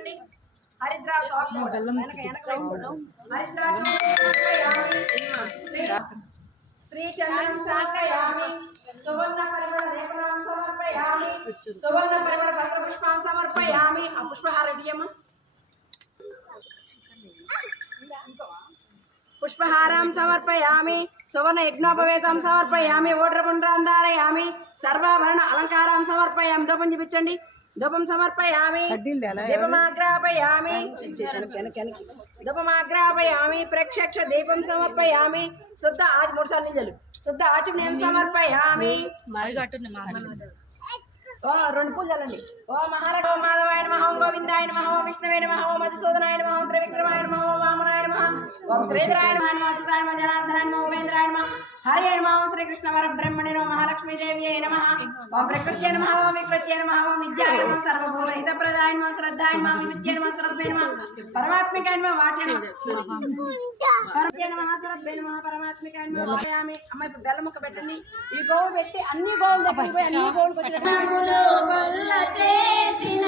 పెట్టండి. హరిద్రా శ్రీ చంద్రం సమర్పయామి. సువర్ణ పరిమళ లేపనం సమర్పయామి. సువర్ణ పరిమళ పత్ర పుష్పం సమర్పయామి. ఆ పుష్పహారడియమ్మ పుష్పహారం సమర్పయామి. సువర్ణ యజ్ఞోపవేతం సమర్పయామి. ఓడ్రపుండ్రాం ధారయామి. సర్వాభరణ అలంకారం సమర్పయామి. ధూపం చూపించండి. ధూపం సమర్పయామి. దీపమాగ్రాపయామి. ధూపమాగ్రాపయామి. ప్రక్షక్ష దీపం సమర్పయామి. శుద్ధ ఆచి 3 సార్లు నిజలు శుద్ధ ఆచమనం సమర్పయామి. ఓ 2 పూలు చల్లండి. ఓ మహారాజ ఓ మాధవాయ నమః. ఓం గోవిందాయ నమః. ఓం విష్ణువే నమః. ఓం మధుసూదనాయ నమః. ఓం త్రివిక్రమాయ నమః. ఓం వామనాయ నమః. ఓం శ్రీధరాయ నమః. ఓం అచ్యుతాయ నమః. జనార్దనాయ నమః. ఉపేంద్రాయ నమః. హరే నమః. ఓం శ్రీకృష్ణ పరబ్రహ్మణే నమః. మహాలక్ష్మీదేవ్యై నమః. ఓం ప్రకృత్యై నమః. ఓం వికృత్యై నమః. ఓం విద్యాయ నమః. సర్వభూతహితప్రదాయ నమః. శ్రద్ధాయ నమః. విద్యాయ నమః. సర్వే నమః. పరమాత్మికాయ నమః. వాచే నమః. పరమే నమః. సర్వే నమః. పరమాత్మికాయ నమః. వాయామి. అమ్మ ఇప్పుడు బెల్లం ముక్క పెట్టండి. ఈ గోవు పెట్టి అన్ని గోవుల దగ్గరికి పోయి అన్ని గోవులకు వచ్చి చేసిన